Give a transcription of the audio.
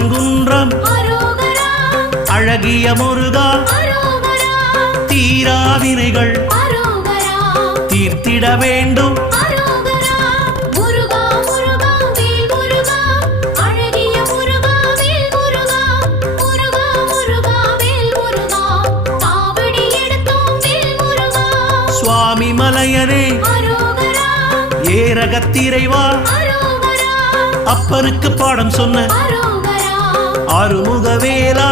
பரங்குன்றம் அழகிய முருகா தீராவினைகள் தீர்த்திட வேண்டும் சுவாமி மலையனே ஏரகத்திரைவா அப்பனுக்கு பாடம் சொன்ன ஆறுமுகவேலா